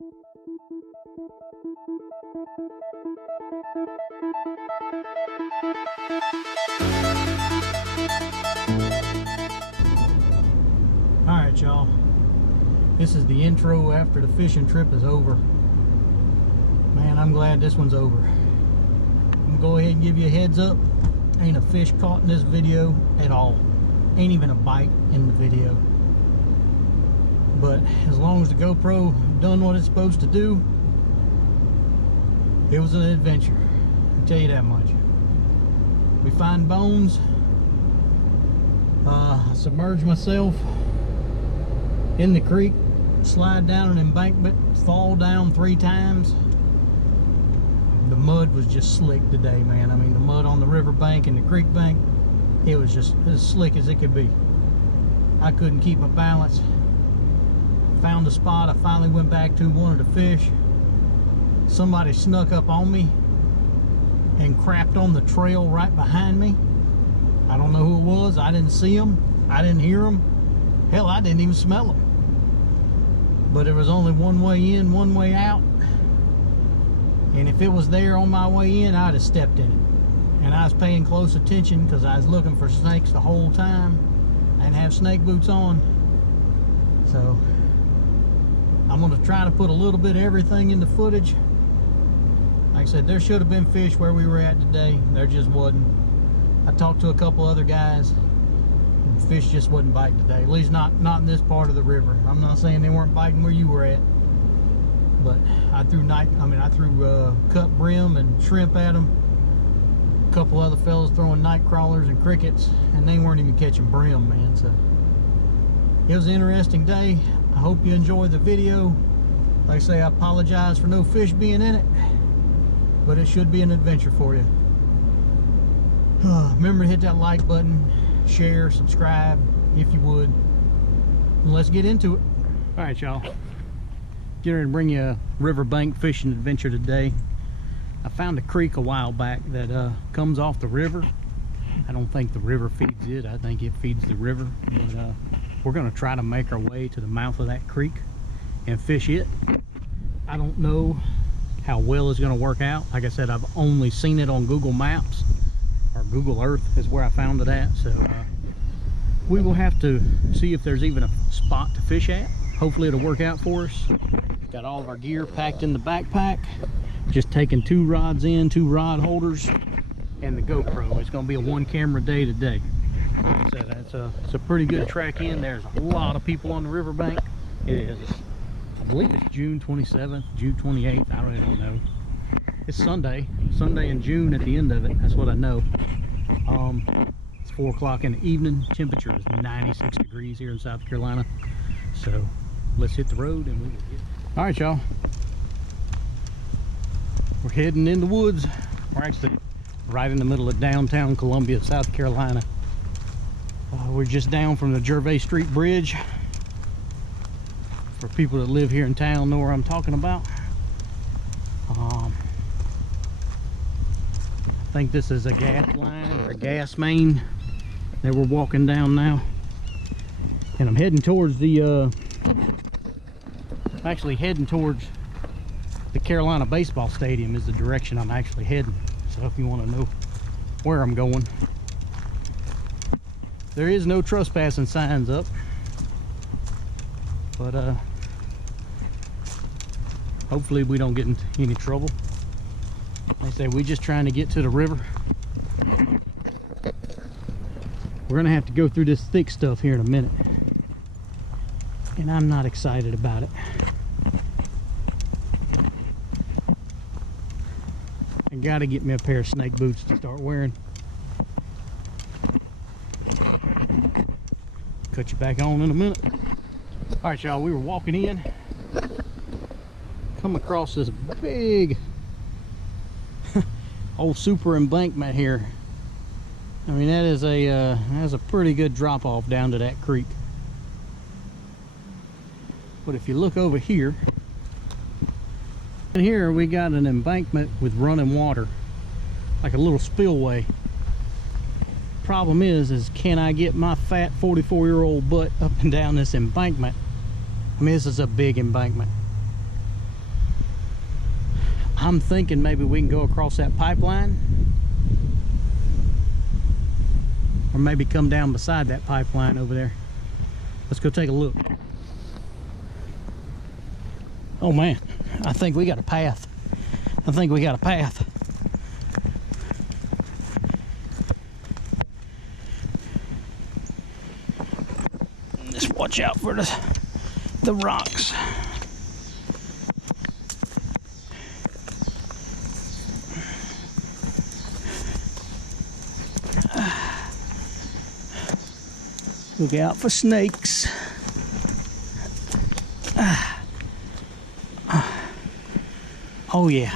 Alright, y'all, this is the intro after the fishing trip is over. Man, I'm glad this one's over. I'm gonna go ahead and give you a heads up. Ain't a fish caught in this video at all. Ain't even a bite in the video. But as long as the GoPro done what it's supposed to do, it was an adventure. I'll tell you that much. We find bones. I submerged myself in the creek, slide down an embankment, fall down 3 times. The mud was just slick today, man. I mean, the mud on the river bank and the creek bank, it was just as slick as it could be. I couldn't keep my balance. Found a spot I finally went back to, wanted to fish. Somebody snuck up on me and crapped on the trail right behind me. I don't know who it was. I didn't see him. I didn't hear him. Hell, I didn't even smell him. But there was only one way in, one way out. And if it was there on my way in, I'd have stepped in it. And I was paying close attention because I was looking for snakes the whole time. I didn't have snake boots on. So I'm going to try to put a little bit of everything in the footage. Like I said, there should have been fish where we were at today. There just wasn't. I talked to a couple other guys. Fish just wasn't biting today. At least not in this part of the river. I'm not saying they weren't biting where you were at. But I threw cut brim and shrimp at them. A couple other fellas throwing night crawlers and crickets, and they weren't even catching brim, man. So it was an interesting day. I hope you enjoyed the video. Like I say, I apologize for no fish being in it, but it should be an adventure for you. Remember to hit that like button, share, subscribe if you would, and let's get into it. All right, y'all, get ready to bring you a riverbank fishing adventure today. I found a creek a while back that comes off the river. I don't think the river feeds it. I think it feeds the river. But we're going to try to make our way to the mouth of that creek and fish it. I don't know how well it's going to work out. Like I said, I've only seen it on Google Maps, or Google Earth is where I found it at. So we will have to see if there's even a spot to fish at. Hopefully it'll work out for us. Got all of our gear packed in the backpack. Just taking 2 rods in, 2 rod holders, and the GoPro. It's going to be a 1 camera day today. So it's a pretty good track in. There's a lot of people on the riverbank. It is, I believe it's June 27th, June 28th. I really don't know. It's Sunday in June at the end of it. That's what I know. It's 4 o'clock in the evening. Temperature is 96 degrees here in South Carolina. So let's hit the road and we will get. All right, y'all. We're heading in the woods. We're actually right in the middle of downtown Columbia, South Carolina. We're just down from the Gervais Street Bridge. For people that live here in town know where I'm talking about. I think this is a gas line or a gas main that we're walking down now. And I'm heading towards the, actually heading towards the Carolina baseball stadium is the direction I'm actually heading. So if you want to know where I'm going, there is no trespassing signs up, but hopefully we don't get into any trouble. Like I say, we're just trying to get to the river. We're gonna have to go through this thick stuff here in a minute, and I'm not excited about it. I gotta get me a pair of snake boots to start wearing. Cut you back on in a minute. All right, y'all, we were walking in, come across this big old super embankment here. I mean, that is a pretty good drop off down to that creek. But if you look over here, and here we got an embankment with running water, like a little spillway. Problem is can I get my fat 44-year-old butt up and down this embankment? I mean, this is a big embankment. I'm thinking maybe we can go across that pipeline, or maybe come down beside that pipeline over there. Let's go take a look. Oh man, I think we got a path. I think we got a path. Just watch out for the rocks. Look out for snakes. Oh yeah.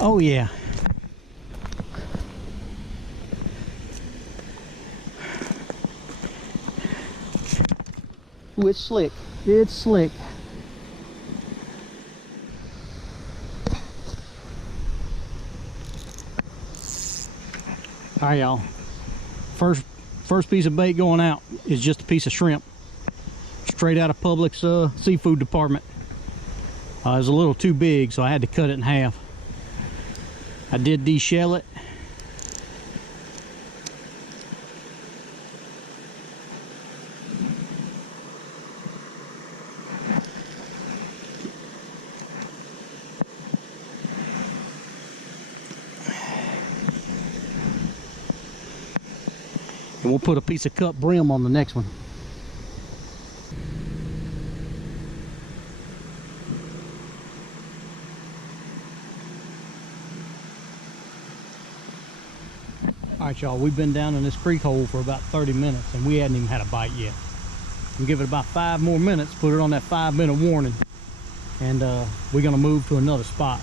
Oh yeah. Ooh, it's slick. It's slick. All right, y'all. First piece of bait going out is just a piece of shrimp, straight out of Publix seafood department. It was a little too big, so I had to cut it in half. I did de-shell it. And we'll put a piece of cut brim on the next one. All right, y'all, we've been down in this creek hole for about 30 minutes and we hadn't even had a bite yet. We'll give it about 5 more minutes, put it on that 5-minute warning, and we're gonna move to another spot.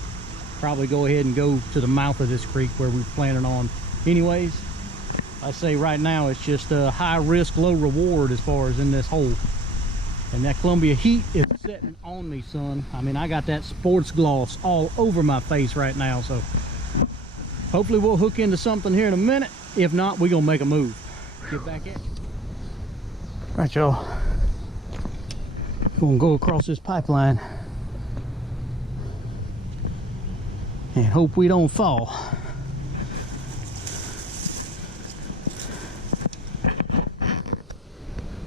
Probably go ahead and go to the mouth of this creek where we're planning on anyways. I say right now it's just a high risk, low reward as far as in this hole. And that Columbia heat is setting on me, son. I mean, I got that sports gloss all over my face right now, so hopefully we'll hook into something here in a minute. If not, we're gonna make a move. Get back at you. All right, y'all. We're gonna go across this pipeline and hope we don't fall.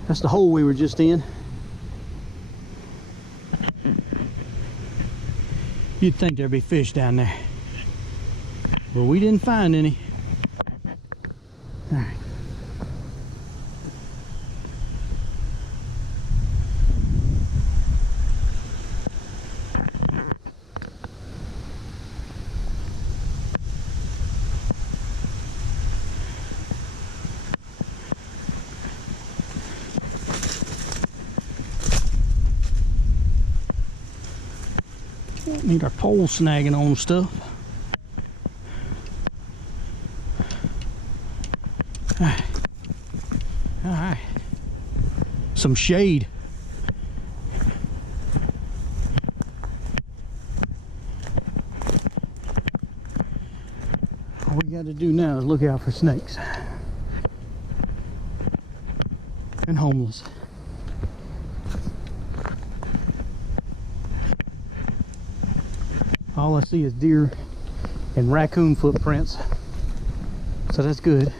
That's the hole we were just in. You'd think there'd be fish down there, but we didn't find any. All right. Need our pole snagging on stuff. All right. Some shade. All we got to do now is look out for snakes and homeless. All I see is deer and raccoon footprints, so that's good.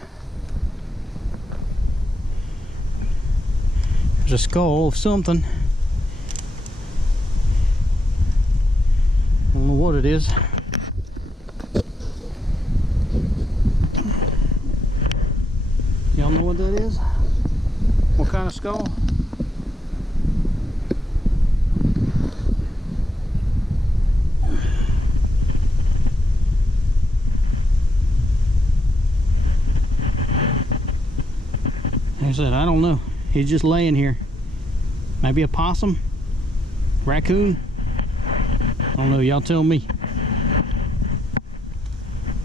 There's a skull of something. I don't know what it is. Y'all know what that is? What kind of skull? Like I said, I don't know. He's just laying here. Maybe a possum? Raccoon? I don't know. Y'all tell me.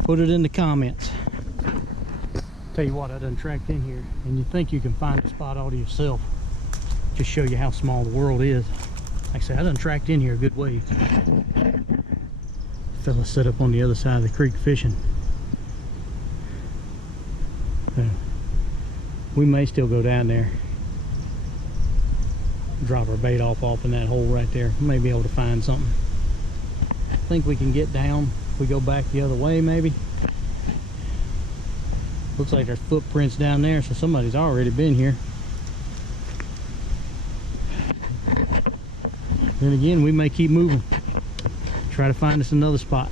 Put it in the comments. Tell you what, I done tracked in here, and you think you can find a spot all to yourself. Just show you how small the world is. Like I said, I done tracked in here a good ways. Fella set up on the other side of the creek fishing. We may still go down there, drop our bait off in that hole right there. We may be able to find something. I think we can get down if we go back the other way maybe. Looks like there's footprints down there, so somebody's already been here. Then again, we may keep moving. Try to find us another spot.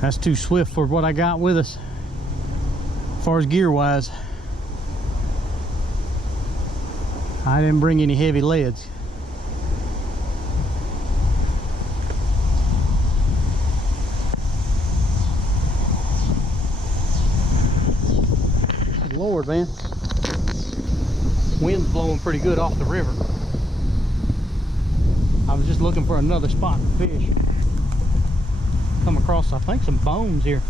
That's too swift for what I got with us, as far as gear wise. I didn't bring any heavy leads. Lord, man. Wind's blowing pretty good off the river. I was just looking for another spot to fish. Come across, I think, some bones here.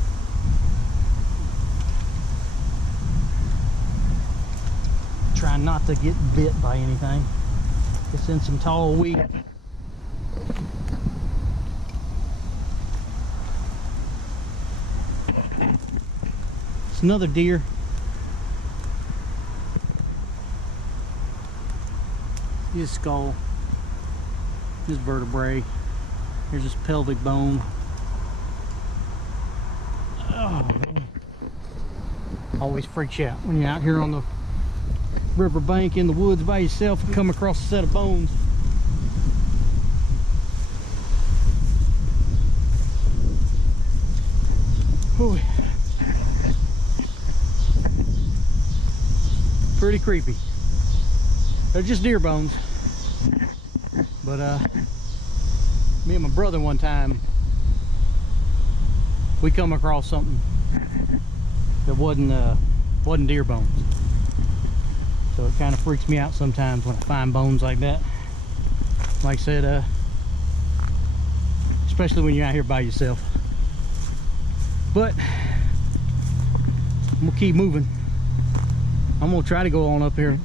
Trying not to get bit by anything. It's in some tall weed. It's another deer. His skull, his vertebrae. Here's his pelvic bone. Oh, man. Always freaks you out when you're out here on the riverbank in the woods by yourself and come across a set of bones. Whew. Pretty creepy. They're just deer bones. But me and my brother one time, we come across something that wasn't deer bones. So it kind of freaks me out sometimes when I find bones like that. Like I said, especially when you're out here by yourself. But I'm gonna keep moving. I'm gonna try to go on up here,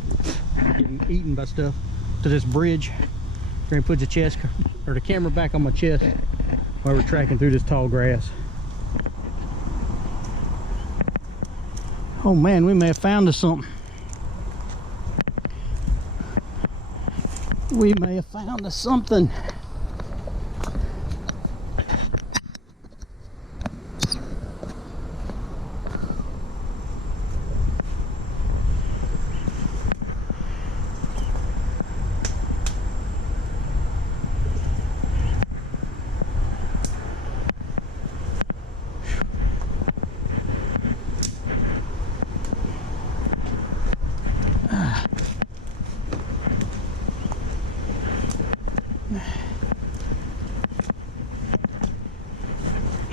getting eaten by stuff, to this bridge. Gonna put the chest or the camera back on my chest while we're tracking through this tall grass. Oh man, we may have found us something. We may have found us something.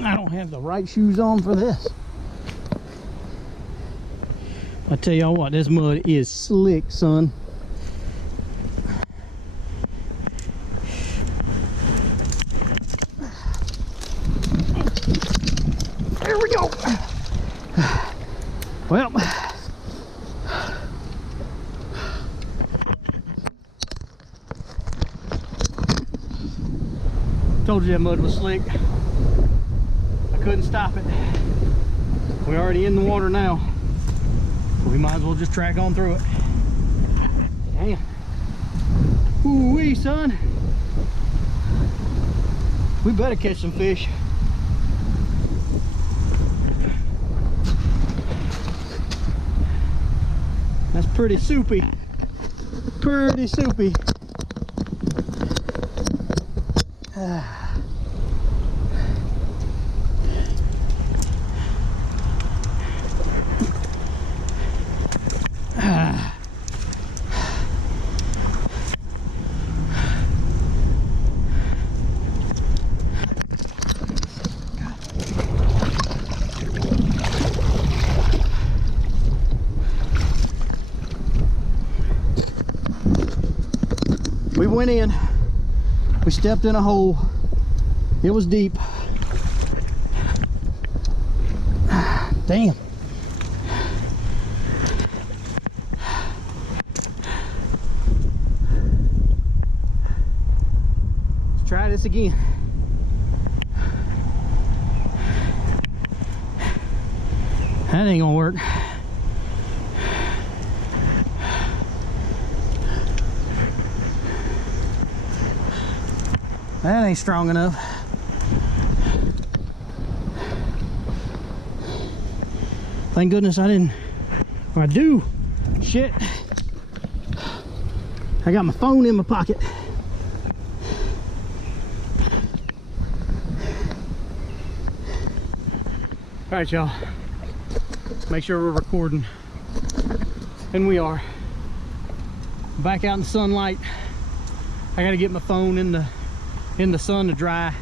I don't have the right shoes on for this. I tell y'all what, this mud is slick, son. There we go. Well, told you that mud was slick. Couldn't stop it. We're already in the water now, so we might as well just track on through it. Damn. Ooh-wee, son. We better catch some fish. That's pretty soupy. Pretty soupy. We went in, we stepped in a hole, it was deep. Damn. Let's try this again. That ain't gonna work. That ain't strong enough. Thank goodness I didn't. Or I do. Shit. I got my phone in my pocket. All right, y'all. Make sure we're recording. And we are. Back out in the sunlight. I gotta get my phone in the sun to dry.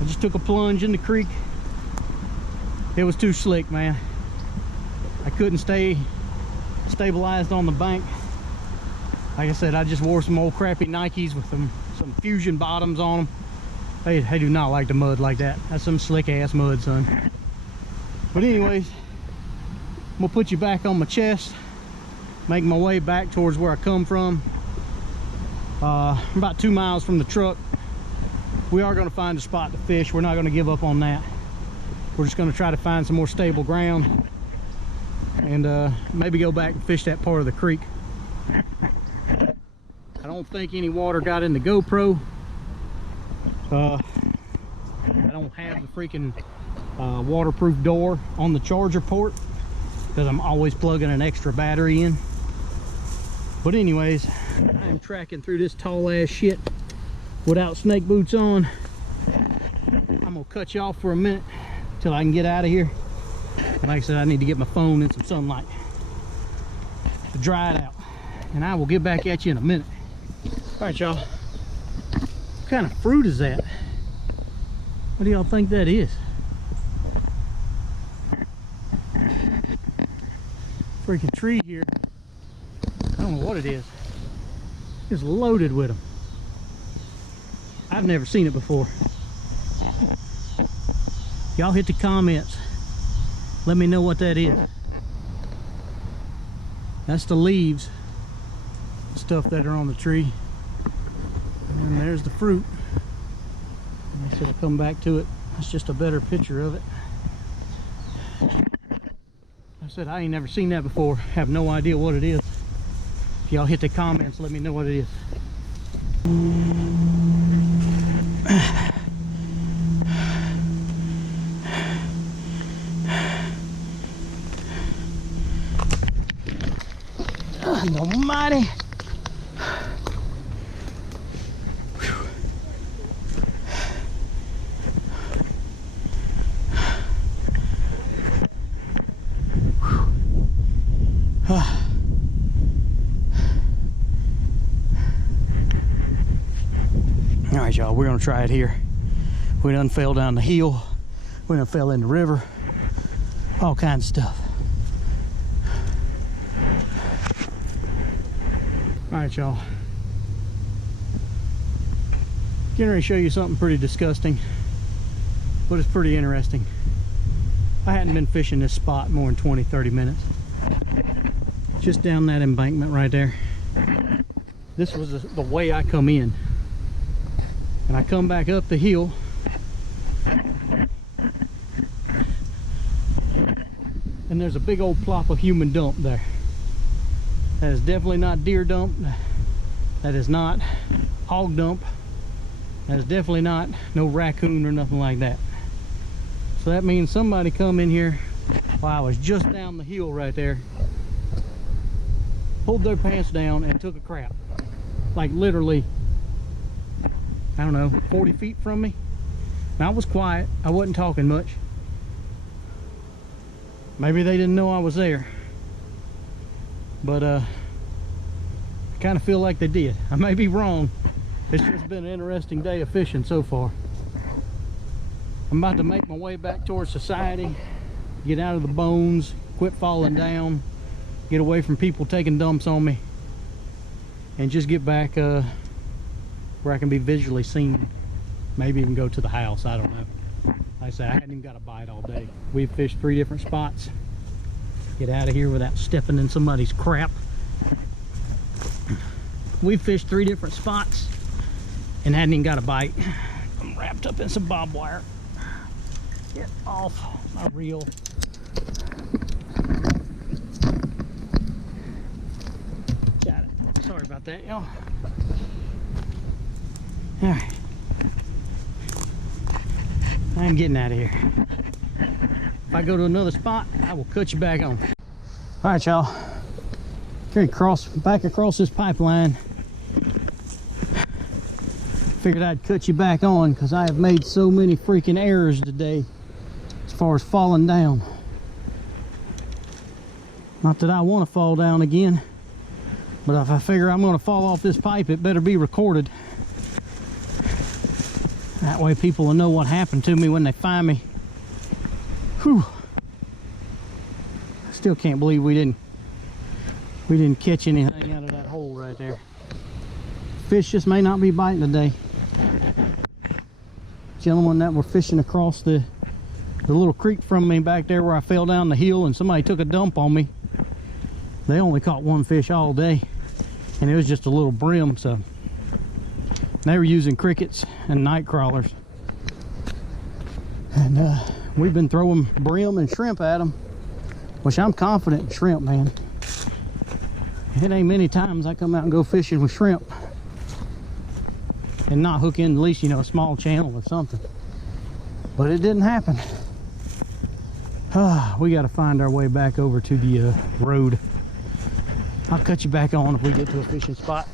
I just took a plunge in the creek. It was too slick, man. I couldn't stay stabilized on the bank. Like I said, I just wore some old crappy Nikes with some Fusion bottoms on them. They do not like the mud like that. That's some slick ass mud, son. But anyways, I'm gonna put you back on my chest, make my way back towards where I come from. I'm about 2 miles from the truck. We are gonna find a spot to fish. We're not gonna give up on that. We're just gonna try to find some more stable ground and maybe go back and fish that part of the creek. I don't think any water got in the GoPro. I don't have the freaking waterproof door on the charger port because I'm always plugging an extra battery in. But anyways, I am tracking through this tall ass shit without snake boots on. I'm gonna cut you off for a minute till I can get out of here. Like I said, I need to get my phone in some sunlight to dry it out, and I will get back at you in a minute. All right, y'all. What kind of fruit is that? What do y'all think that is? Freaking tree here. I don't know what it is. It's loaded with them. I've never seen it before. Y'all hit the comments. Let me know what that is. That's the leaves, stuff that are on the tree. And there's the fruit. I should have come back to it. That's just a better picture of it. I said I ain't never seen that before. Have no idea what it is. If y'all hit the comments, let me know what it is. Almighty. All right, y'all, we're gonna try it here. We done fell down the hill. We done fell in the river. All kinds of stuff. All right, y'all. Getting ready to show you something pretty disgusting, but it's pretty interesting. I hadn't been fishing this spot more than 20-30 minutes. Just down that embankment right there. This was the way I come in. And I come back up the hill. And there's a big old plop of human dump there. That is definitely not deer dump. That is not hog dump. That is definitely not no raccoon or nothing like that. So that means somebody come in here while I was just down the hill right there, pulled their pants down and took a crap. Like literally, I don't know, 40 feet from me. And I was quiet. I wasn't talking much. Maybe they didn't know I was there. But I kind of feel like they did. I may be wrong. It's just been an interesting day of fishing so far. I'm about to make my way back towards society, get out of the bones, quit falling down, get away from people taking dumps on me, and just get back where I can be visually seen. Maybe even go to the house, I don't know. Like I say, I hadn't even got a bite all day. We've fished 3 different spots. Get out of here without stepping in somebody's crap. We've fished 3 different spots and hadn't even got a bite. I'm wrapped up in some barbed wire. Get off my reel. Got it. Sorry about that, y'all. All right. I'm getting out of here. If I go to another spot, I will cut you back on. All right, y'all. Carry back across this pipeline. Figured I'd cut you back on because I have made so many freaking errors today as far as falling down. Not that I want to fall down again, but if I figure I'm going to fall off this pipe, it better be recorded. That way people will know what happened to me when they find me. Whew. I still can't believe we didn't catch anything out of that hole right there. Fish just may not be biting today. Gentlemen that were fishing across the little creek from me back there where I fell down the hill and somebody took a dump on me, they only caught one fish all day, and it was just a little brim. So they were using crickets and night crawlers, and we've been throwing brim and shrimp at them, which I'm confident in shrimp, man. It ain't many times I come out and go fishing with shrimp and not hook in at least, you know, a small channel or something. But it didn't happen. We got to find our way back over to the road. I'll cut you back on if we get to a fishing spot.